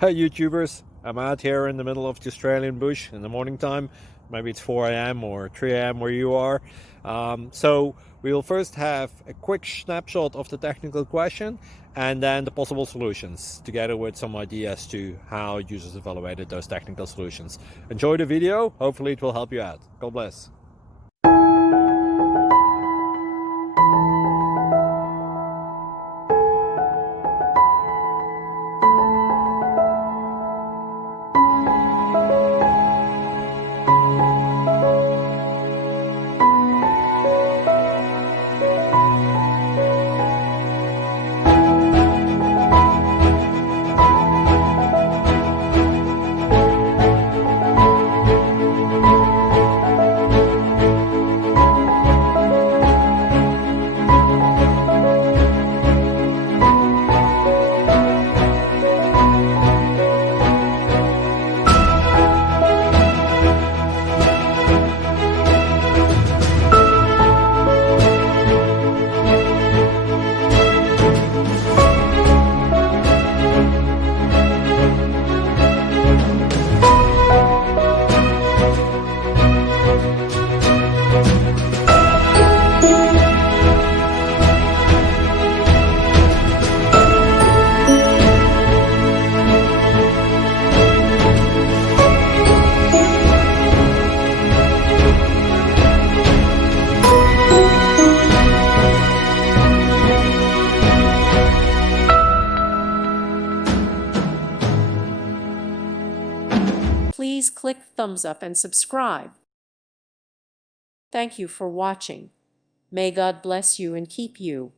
Hey YouTubers, I'm out here in the middle of the Australian bush in the morning time. Maybe it's 4 a.m. or 3 a.m. where you are. So we'll first have a quick snapshot of the technical question and then the possible solutions, together with some ideas to how users evaluated those technical solutions. Enjoy the video, hopefully it will help you out. God bless. Please click thumbs up and subscribe. Thank you for watching. May God bless you and keep you.